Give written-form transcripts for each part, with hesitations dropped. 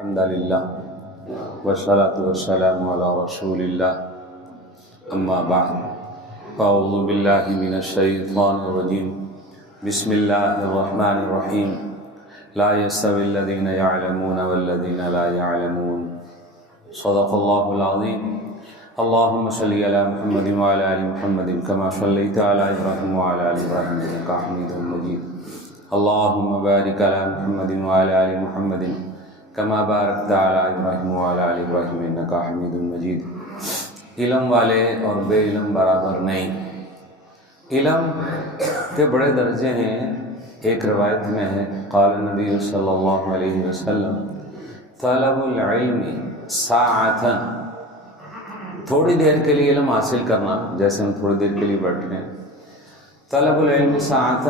الحمد للہ والصلاة والسلام علی رسول اللہ اما بعد فاعوذ باللہ من الشیطان الرجیم بسم اللہ الرحمن الرحیم لا يستوی الذین یعلمون والذین لا یعلمون صدق اللہ العظیم اللہم صلی علی محمد وعلی آل محمد کما صلیت علی ابراہیم وعلی آل ابراہیم انک حمید مجید اللہم بارک علی محمد وعلی آل محمد کما بارکت علی ابراہیم وعلی آل ابراہیم انک حمید مجید۔ علم والے اور بے علم برابر نہیں۔ علم کے بڑے درجے ہیں۔ ایک روایت میں ہے قال نبی صلی اللہ علیہ وسلم طلب العلم ساعۃ، تھوڑی دیر کے لیے علم حاصل کرنا، جیسے ہم تھوڑی دیر کے لیے بیٹھے ہیں، طلب العلم ساعۃ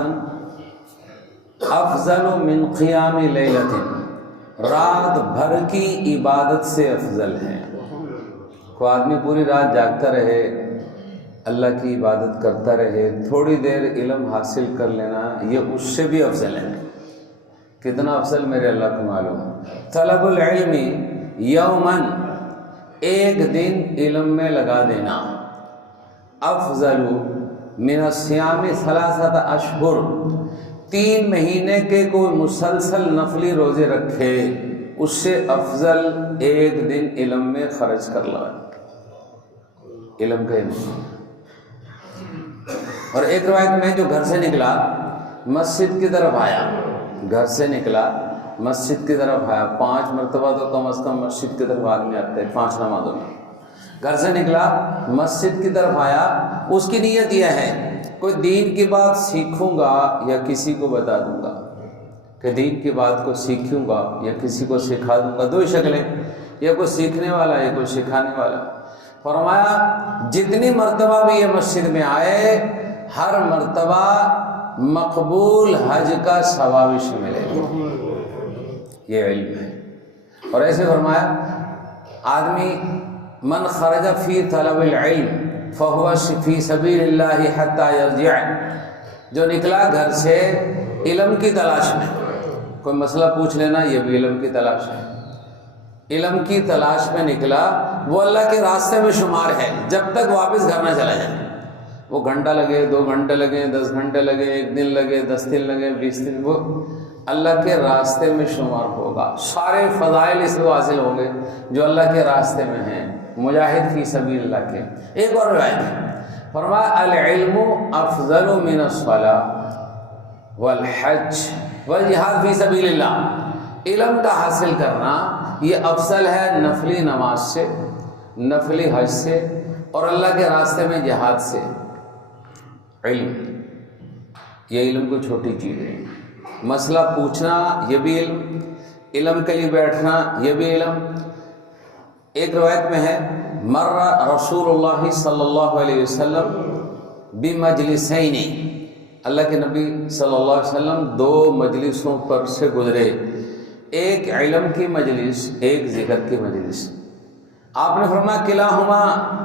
افضل من قیام لیلۃ، رات بھر کی عبادت سے افضل ہے۔ کوئی آدمی پوری رات جاگتا رہے، اللہ کی عبادت کرتا رہے، تھوڑی دیر علم حاصل کر لینا، یہ اس سے بھی افضل ہے۔ کتنا افضل میرے اللہ کو معلوم ہے۔ طلب العلم یوماً، ایک دن علم میں لگا دینا، افضل من الصیام ثلاثۃ اشہر، 3 مہینے کے کوئی مسلسل نفلی روزے رکھے، اس سے افضل ایک دن علم میں خرچ کر لو۔ علم کا علم۔ اور ایک روایت میں جو گھر سے نکلا مسجد کی طرف آیا، گھر سے نکلا مسجد کی طرف آیا، 5 مرتبہ تو کم از کم مسجد کی طرف آدمی آتا ہے 5 نمازوں میں۔ گھر سے نکلا مسجد کی طرف آیا، اس کی نیت یہ ہے کوئی دین کی بات سیکھوں گا یا کسی کو بتا دوں گا، کہ دین کی بات کو سیکھوں گا یا کسی کو سکھا دوں گا۔ 2 شکلیں، یا کوئی سیکھنے والا یا کوئی سکھانے والا۔ فرمایا جتنی مرتبہ بھی یہ مسجد میں آئے، ہر مرتبہ مقبول حج کا ثواب اسے ملے گا۔ یہ علم ہے۔ اور ایسے فرمایا آدمی من خرج فی طلب العلم فہو فی سبیل اللہ حتی یرجع، جو نکلا گھر سے علم کی تلاش میں، کوئی مسئلہ پوچھ لینا یہ بھی علم کی تلاش ہے، علم کی تلاش میں نکلا، وہ اللہ کے راستے میں شمار ہے، جب تک واپس گھر نہ چلا جائے۔ وہ گھنٹہ لگے، 2 گھنٹے لگے، 10 گھنٹے لگے، 1 دن لگے، 10 دن لگے، 20 دن، وہ اللہ کے راستے میں شمار ہوگا۔ سارے فضائل اس کو حاصل ہوں گے جو اللہ کے راستے میں ہیں، مجاہد فی سبیل اللہ کے۔ ایک اور روایت ہے، فرمایا العلم افضل من الصلاۃ والحج والجہاد فی سبیل اللہ، علم کا حاصل کرنا یہ افضل ہے نفلی نماز سے، نفلی حج سے، اور اللہ کے راستے میں جہاد سے۔ علم، یہ علم کوئی چھوٹی چیز ہے۔ مسئلہ پوچھنا یہ بھی علم، علم کے لیے بیٹھنا یہ بھی علم۔ ایک روایت میں ہے مر رسول اللہ صلی اللہ علیہ وسلم بمجلسین، اللہ کے نبی صلی اللہ علیہ وسلم 2 مجلسوں پر سے گزرے، ایک علم کی مجلس، ایک ذکر کی مجلس۔ آپ نے فرمایا کلاہما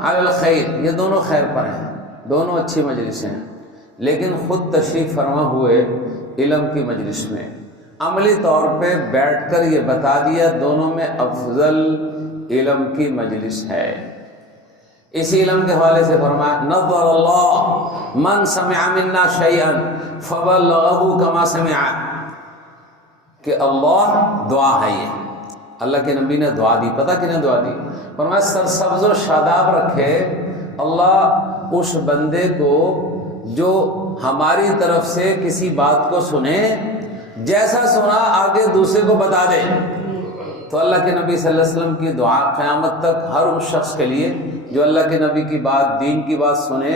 علی الخیر، یہ دونوں خیر پر ہیں، دونوں اچھی مجلسیں ہیں، لیکن خود تشریف فرما ہوئے علم کی مجلس میں، عملی طور پہ بیٹھ کر یہ بتا دیا دونوں میں افضل علم کی مجلس ہے۔ اسی علم کے حوالے سے فرمایا نظر اللہ من سمع منا شیئا فبلغه کما سمع، کہ اللہ دعا ہے، یہ اللہ کے نبی نے دعا دی، پتہ کتنے دعا دی؟ فرمایا سرسبز و شاداب رکھے اللہ اس بندے کو جو ہماری طرف سے کسی بات کو سنے، جیسا سنا آگے دوسرے کو بتا دے۔ تو اللہ کے نبی صلی اللہ علیہ وسلم کی دعا قیامت تک ہر اس شخص کے لیے جو اللہ کے نبی کی بات، دین کی بات سنے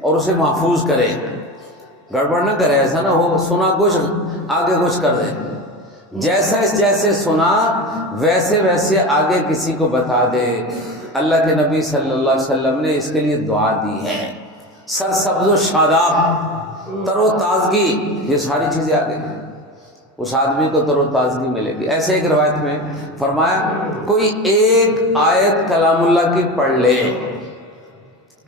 اور اسے محفوظ کرے، گڑبڑ نہ کرے، ایسا نہ ہو سنا کچھ آگے کچھ کر دے، جیسے سنا ویسے ویسے آگے کسی کو بتا دے۔ اللہ کے نبی صلی اللہ علیہ وسلم نے اس کے لیے دعا دی ہے۔ سرسبز و شاداب، تر و تازگی، یہ ساری چیزیں آ گئی، اس آدمی کو تر و تازگی ملے گی۔ ایسے ایک روایت میں فرمایا کوئی ایک آیت کلام اللہ کی پڑھ لے،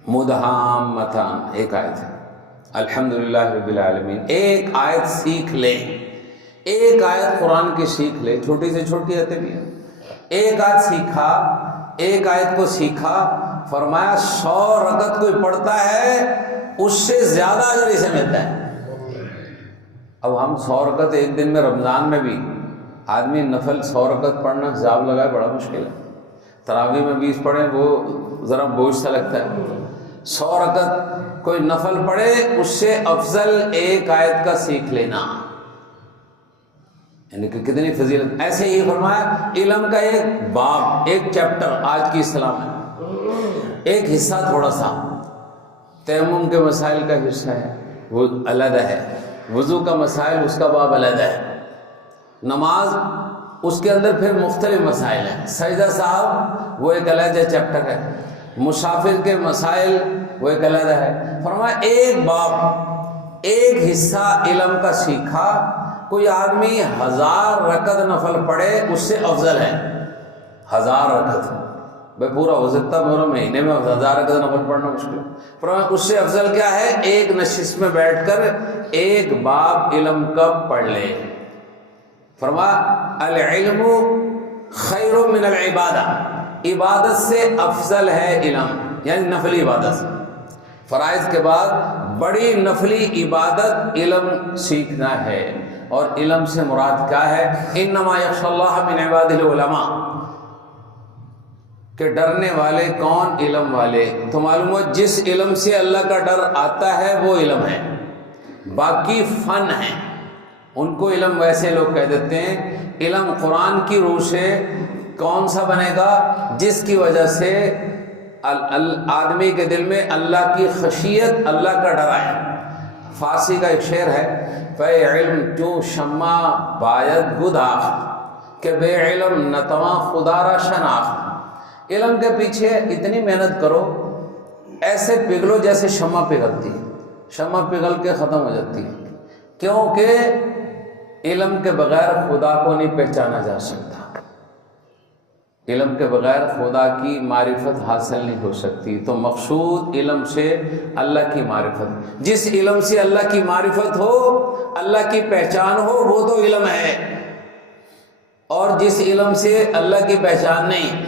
مدہامتان، ایک آیت ہے، الحمدللہ رب العالمین، ایک آیت سیکھ لے، ایک آیت قرآن کی سیکھ لے، چھوٹی سے چھوٹی آیتیں بھی ہیں، ایک آیت سیکھا، ایک آیت کو سیکھا، فرمایا 100 رکعت کوئی پڑھتا ہے اس سے زیادہ اجر اسے ملتا ہے۔ اب ہم 100 رکعت ایک دن میں، رمضان میں بھی آدمی نفل 100 رکعت پڑھنا حساب لگائے بڑا مشکل ہے۔ تراویح میں 20 پڑھیں وہ ذرا بوجھ سا لگتا ہے، 100 رکعت کوئی نفل پڑھے اس سے افضل ایک آیت کا سیکھ لینا، یعنی کہ کتنی فضیلت۔ ایسے ہی فرمایا علم کا ایک باب، ایک چیپٹر آج کی اصطلاح میں، ایک حصہ تھوڑا سا تیمم کے مسائل کا حصہ ہے وہ علیحدہ ہے، وضو کا مسائل اس کا باب علیحدہ ہے، نماز اس کے اندر پھر مختلف مسائل ہیں، سجدہ صاحب وہ ایک علیحدہ چیپٹر ہے، مسافر کے مسائل وہ ایک علیحدہ ہے۔ فرمایا ایک باب، ایک حصہ علم کا سیکھا، کوئی آدمی 1000 رکعت نفل پڑھے اس سے افضل ہے۔ 1000 رکعت بھائی پورا ہو سکتا، پورا مہینے میں 1000 رکعت نفل پڑھنا مشکل ہے، فرمایا اس سے افضل کیا ہے، ایک نشست میں بیٹھ کر ایک باب علم کا پڑھ لے۔ فرمایا العلم خیر من العبادہ، عبادت سے افضل ہے علم، یعنی نفلی عبادت سے۔ فرائض کے بعد بڑی نفلی عبادت علم سیکھنا ہے، اور علم سے مراد کیا ہے، انما یخشی اللہ من عبادہ العلماء، کہ ڈرنے والے کون، علم والے۔ تو معلوم ہو جس علم سے اللہ کا ڈر آتا ہے وہ علم ہے، باقی فن ہے، ان کو علم ویسے لوگ کہہ دیتے ہیں۔ علم قرآن کی روح سے کون سا بنے گا، جس کی وجہ سے آدمی کے دل میں اللہ کی خشیت، اللہ کا ڈر آئے۔ فارسی کا ایک شعر ہے، فے علم تو شمع باید گداخ، کہ بے علم نتواں خدا را شناخت۔ علم کے پیچھے اتنی محنت کرو، ایسے پگھلو جیسے شمع پگھلتی ہے، شمع پگھل کے ختم ہو جاتی ہے، کیونکہ علم کے بغیر خدا کو نہیں پہچانا جا سکتا، علم کے بغیر خدا کی معرفت حاصل نہیں ہو سکتی۔ تو مقصود علم سے اللہ کی معرفت، جس علم سے اللہ کی معرفت ہو، اللہ کی پہچان ہو، وہ تو علم ہے، اور جس علم سے اللہ کی پہچان نہیں،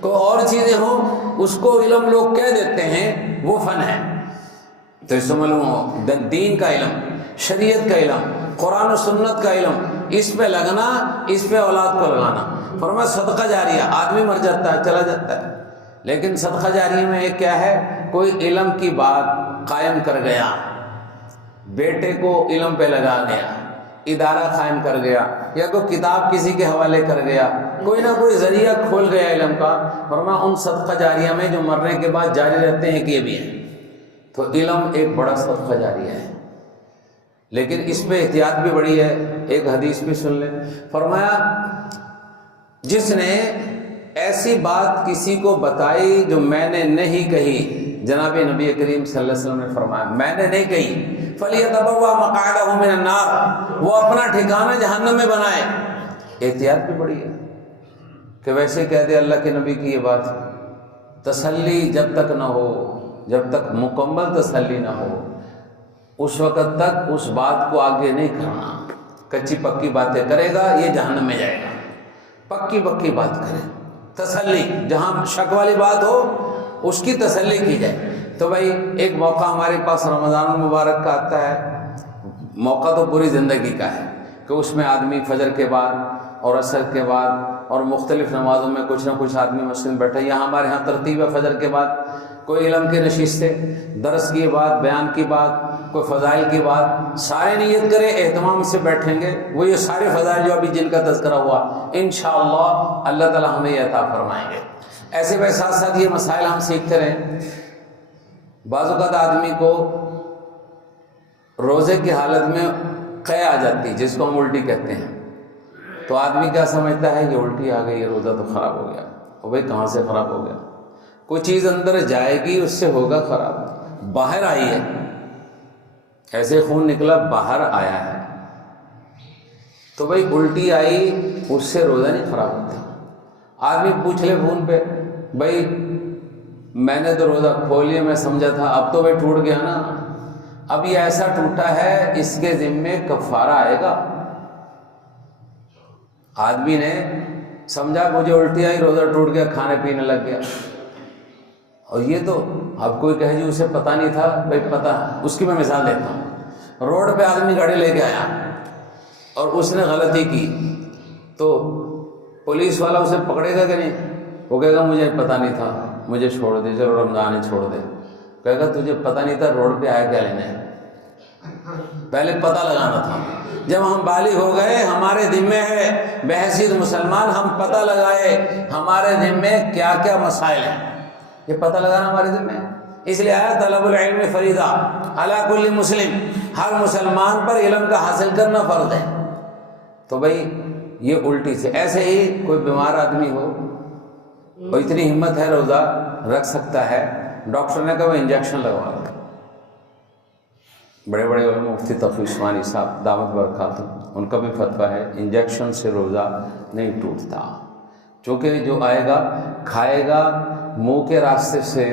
کوئی اور چیزیں ہوں، اس کو علم لوگ کہہ دیتے ہیں، وہ فن ہے۔ تو اس سے معلوم ہو دین کا علم، شریعت کا علم، قرآن و سنت کا علم، اس پہ لگنا، اس پہ اولاد کو لگانا۔ فرمایا صدقہ جاریہ، آدمی مر جاتا ہے چلا جاتا ہے، لیکن صدقہ جاریہ میں ایک کیا ہے، کوئی علم کی بات قائم کر گیا، بیٹے کو علم پہ لگا گیا، ادارہ قائم کر گیا، یا کوئی کتاب کسی کے حوالے کر گیا، کوئی نہ کوئی ذریعہ کھول گیا علم کا۔ فرمایا ان صدقہ جاریہ میں جو مرنے کے بعد جاری رہتے ہیں کہ یہ بھی ہیں۔ تو علم ایک بڑا صدقہ جاریہ ہے، لیکن اس پہ احتیاط بھی بڑی ہے۔ ایک حدیث بھی سن لیں، فرمایا جس نے ایسی بات کسی کو بتائی جو میں نے نہیں کہی، جناب نبی کریم صلی اللہ علیہ وسلم نے فرمایا میں نے نہیں کہی، فَلْيَتَبَوَّأْ مَقْعَدَهُ مِنَ النَّارِ، وہ اپنا ٹھکانہ جہنم میں بنائے۔ احتیاط بھی بڑی ہے کہ ویسے کہہ دے اللہ کے نبی کی یہ بات، تسلی جب تک نہ ہو، جب تک مکمل تسلی نہ ہو، اس وقت تک اس بات کو آگے نہیں کرنا۔ کچی پکی باتیں کرے گا یہ جہنم میں جائے گا، پکی پکی بات کرے، تسلی، جہاں شک والی بات ہو اس کی تسلی کی جائے۔ تو بھائی ایک موقع ہمارے پاس رمضان المبارک کا آتا ہے، موقع تو پوری زندگی کا ہے کہ اس میں آدمی فجر کے بعد اور عصر کے بعد اور مختلف نمازوں میں کچھ نہ کچھ آدمی مسجد میں بیٹھے۔ یہاں ہمارے ہاں ترتیب ہے، فجر کے بعد کوئی علم کی نشستیں، درس کی بات، بیان کی بات، کوئی فضائل کی بات، سارے نیت کرے اہتمام سے بیٹھیں گے، وہ یہ سارے فضائل جو ابھی جن کا تذکرہ ہوا انشاءاللہ اللہ تعالی ہمیں یہ عطا فرمائیں گے۔ ایسے بھائی ساتھ ساتھ یہ مسائل ہم سیکھتے رہیں۔ بعض اوقات آدمی کو روزے کی حالت میں قے آ جاتی، جس کو ہم الٹی کہتے ہیں، تو آدمی کیا سمجھتا ہے یہ الٹی آ گئی، یہ روزہ تو خراب ہو گیا۔ اور بھائی کہاں سے خراب ہو گیا؟ کوئی چیز اندر جائے گی اس سے ہوگا خراب، باہر آئی ہے، ایسے خون نکلا باہر آیا ہے، تو بھائی الٹی آئی اس سے روزہ نہیں خراب ہوتا۔ آدمی پوچھ لے فون پہ، بھائی میں نے تو روزہ کھول لیا، میں سمجھا تھا، اب تو بھائی ٹوٹ گیا نا، اب یہ ایسا ٹوٹا ہے اس کے ذمے کفارہ آئے گا۔ آدمی نے سمجھا مجھے الٹی آئی، روزہ ٹوٹ گیا، کھانے پینے لگ گیا. اور یہ تو اب کوئی کہے جی اسے پتہ نہیں تھا، بھائی پتہ. اس کی میں مثال دیتا ہوں. روڈ پہ آدمی گاڑی لے کے آیا اور اس نے غلطی کی تو پولیس والا اسے پکڑے گا کہ نہیں؟ وہ کہے گا مجھے پتہ نہیں تھا، مجھے چھوڑ دے، چلو رمضان ہے چھوڑ دے. کہے گا تجھے پتہ نہیں تھا روڈ پہ آیا کیا لینے، پہلے پتہ لگانا تھا. جب ہم بالغ ہو گئے، ہمارے ذمے ہے بحیثیت مسلمان ہم پتہ لگائے ہمارے ذمے کیا کیا مسائل ہیں. یہ پتہ لگانا ہمارے ذمے ہے. اس لیے آیا طلب العلم فریضہ علی کل مسلم، ہر مسلمان پر علم کا حاصل کرنا فرض ہے. تو بھائی یہ الٹی سے. ایسے ہی کوئی بیمار آدمی ہو اور اتنی ہمت ہے روزہ رکھ سکتا ہے، ڈاکٹر نے کہا وہ انجیکشن لگوا لو. بڑے بڑے علماء مفتی تقی عثمانی صاحب دامت برکاتہ، ان کا بھی فتویٰ ہے انجیکشن سے روزہ نہیں ٹوٹتا، چونکہ جو آئے گا کھائے گا منہ کے راستے سے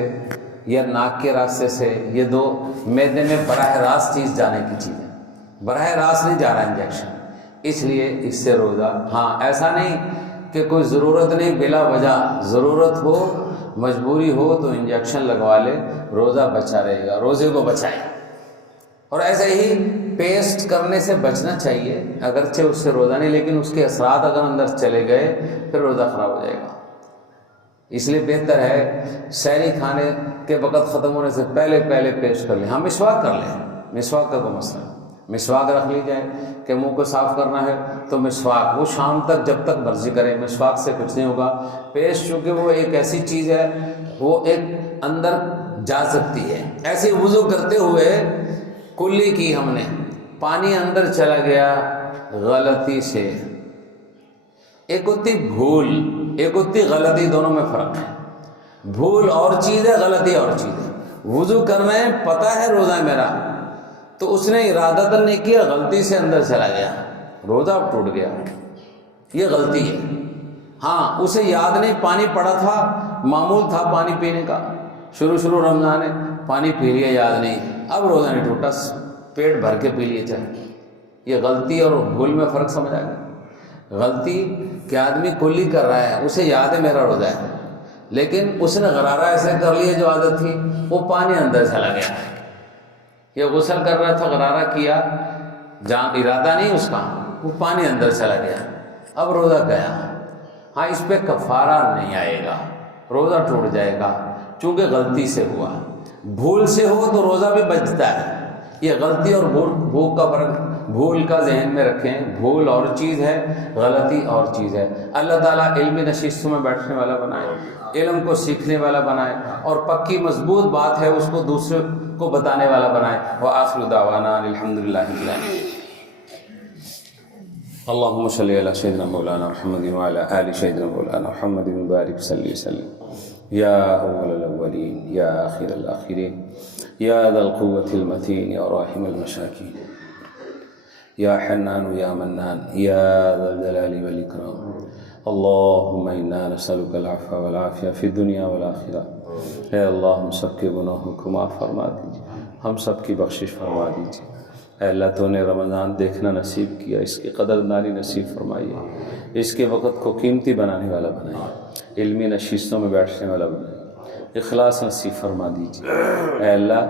یا ناک کے راستے سے، یہ دو معدے میں براہ راست چیز جانے کی چیز ہے، براہ راست نہیں جا رہا انجیکشن. اس لیے اس سے روزہ، ہاں ایسا نہیں کہ کوئی ضرورت نہیں، بلا وجہ ضرورت ہو مجبوری ہو تو انجیکشن لگوا لے، روزہ بچا رہے گا، روزے کو بچائے. اور ایسے ہی پیسٹ کرنے سے بچنا چاہیے، اگرچہ اس سے روزہ نہیں، لیکن اس کے اثرات اگر اندر چلے گئے پھر روزہ خراب ہو جائے گا. اس لیے بہتر ہے سحری کھانے کے وقت ختم ہونے سے پہلے پیسٹ کر لیں. ہم مسواک کر لیں، مسواک کا کوئی مسئلہ نہیں، مسواک رکھ لی جائے کہ منہ کو صاف کرنا ہے تو مسواک، وہ شام تک جب تک مرضی کرے، مسواک سے کچھ نہیں ہوگا. پیسٹ چونکہ وہ ایک ایسی چیز ہے وہ ایک اندر جا سکتی ہے. ایسے وضو کرتے ہوئے کلی کی ہم نے، پانی اندر چلا گیا غلطی سے. ایک ہوتی بھول، ایک ہوتی غلطی، دونوں میں فرق ہے. بھول اور چیز ہے، غلطی اور چیز ہے. وضو کر رہے ہیں، پتہ ہے روزہ ہے میرا، تو اس نے ارادتاً نہیں کیا، غلطی سے اندر چلا گیا، روزہ اب ٹوٹ گیا، یہ غلطی ہے. ہاں اسے یاد نہیں، پانی پڑا تھا، معمول تھا پانی پینے کا، شروع رمضان ہے، پانی پی لیا، یاد نہیں، اب روزہ نہیں ٹوٹا، پیٹ بھر کے پی لیے چاہے. یہ غلطی اور بھول میں فرق سمجھ آ گیا. غلطی کہ آدمی کلی کر رہا ہے، اسے یاد ہے میرا روزہ ہے، لیکن اس نے غرارہ ایسے کر لیا جو عادت تھی، وہ پانی اندر چلا گیا. یہ غسل کر رہا تھا، غرارہ کیا، جہاں ارادہ نہیں اس کا، وہ پانی اندر چلا گیا، اب روزہ گیا. ہاں اس پہ کفارہ نہیں آئے گا، روزہ ٹوٹ جائے گا، چونکہ غلطی سے ہوا. بھول سے ہو تو روزہ بھی بچتا ہے. یہ غلطی اور بھول کا فرق، بھول کا ذہن میں رکھیں، بھول اور چیز ہے، غلطی اور چیز ہے. اللہ تعالیٰ علمی نشستوں میں بیٹھنے والا بنائے، علم کو سیکھنے والا بنائے، اور پکی مضبوط بات ہے اس کو دوسرے کو بتانے والا بنائے. وآخر دعوانا الحمدللہ رب العالمین. اللهم صل على سيدنا مولانا محمد وعلى آل سيدنا مولانا محمد وبارك وسلم. يا أول الأولين يا آخر الآخرين يا ذا القوة المتين يا راحم المساكين يا حنان يا منان يا ذا الجلال والإكرام. اللهم إنا نسألك العفو والعافية في الدنيا والآخرة. اے اللہ ہم سب کے گناہوں کو معاف فرما دیجیے، ہم سب کی بخشش فرما دیجیے. اے اللہ تو نے رمضان دیکھنا نصیب کیا، اس کی قدردانی نصیب فرمائیے، اس کے وقت کو قیمتی بنانے والا بنائیے، علمی نشستوں میں بیٹھنے والا بنائیے، اخلاص نصیب فرما دیجیے. اے اللہ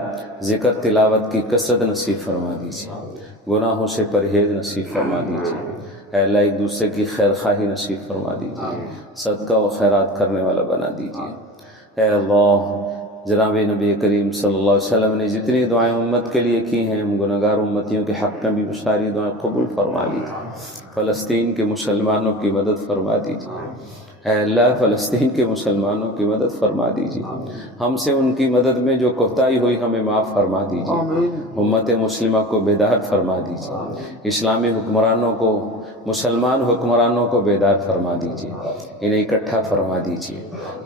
ذکر تلاوت کی کثرت نصیب فرما دیجیے، گناہوں سے پرہیز نصیب فرما دیجیے. اے اللہ ایک دوسرے کی خیر خواہی نصیب فرما دیجیے، صدقہ و خیرات کرنے والا بنا دیجیے. اے اللہ جناب نبی کریم صلی اللہ علیہ وسلم نے جتنی دعائیں امت کے لیے کی ہیں، ہم گنہگار امتیوں کے حق میں بھی وہ ساری دعائیں قبول فرما لیجیے. فلسطین کے مسلمانوں کی مدد فرما دیجیے. اے اللہ فلسطین کے مسلمانوں کی مدد فرما دیجیے. ہم سے ان کی مدد میں جو کوتاہی ہوئی ہمیں معاف فرما دیجیے. امت مسلمہ کو بیدار فرما دیجیے، اسلامی حکمرانوں کو، مسلمان حکمرانوں کو بیدار فرما دیجیے، انہیں اکٹھا فرما دیجیے.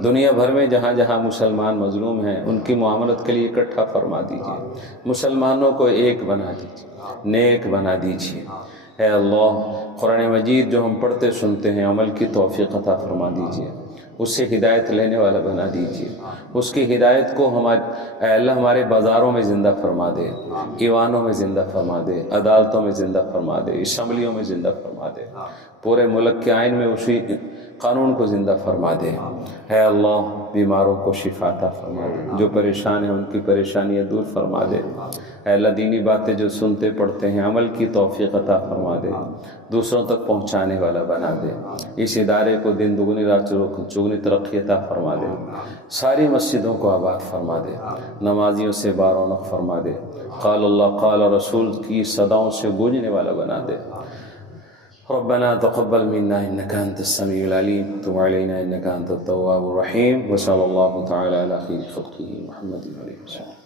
دنیا بھر میں جہاں جہاں مسلمان مظلوم ہیں ان کی معاملت کے لیے اکٹھا فرما دیجیے. مسلمانوں کو ایک بنا دیجیے، نیک بنا دیجیے. اے اللہ قرآن مجید جو ہم پڑھتے سنتے ہیں عمل کی توفیق عطا فرما دیجیے، اس سے ہدایت لینے والا بنا دیجیے. اس کی ہدایت کو اے اللہ ہمارے بازاروں میں زندہ فرما دے، ایوانوں میں زندہ فرما دے، عدالتوں میں زندہ فرما دے، اسمبلیوں میں زندہ فرما دے. پورے ملک کے آئین میں اسی قانون کو زندہ فرما دے۔ اے اللہ بیماروں کو شفا عطا فرما دے، جو پریشان ہیں ان کی پریشانیاں دور فرما دے۔ اے اللہ دینی باتیں جو سنتے پڑھتے ہیں عمل کی توفیق عطا فرما دے، دوسروں تک پہنچانے والا بنا دے۔ اس ادارے کو دن دگنی رات چگنی ترقی عطا فرما دے، ساری مسجدوں کو آباد فرما دے، نمازیوں سے بارونق فرما دے، قال اللہ قال رسول کی صداؤں سے گونجنے والا بنا دے۔ ربنا تقبل منا انك انت السميع العليم وتب علينا انك انت التواب الرحيم، وصلى الله تعالى على خير خلقه محمد وعلى اله وسلم۔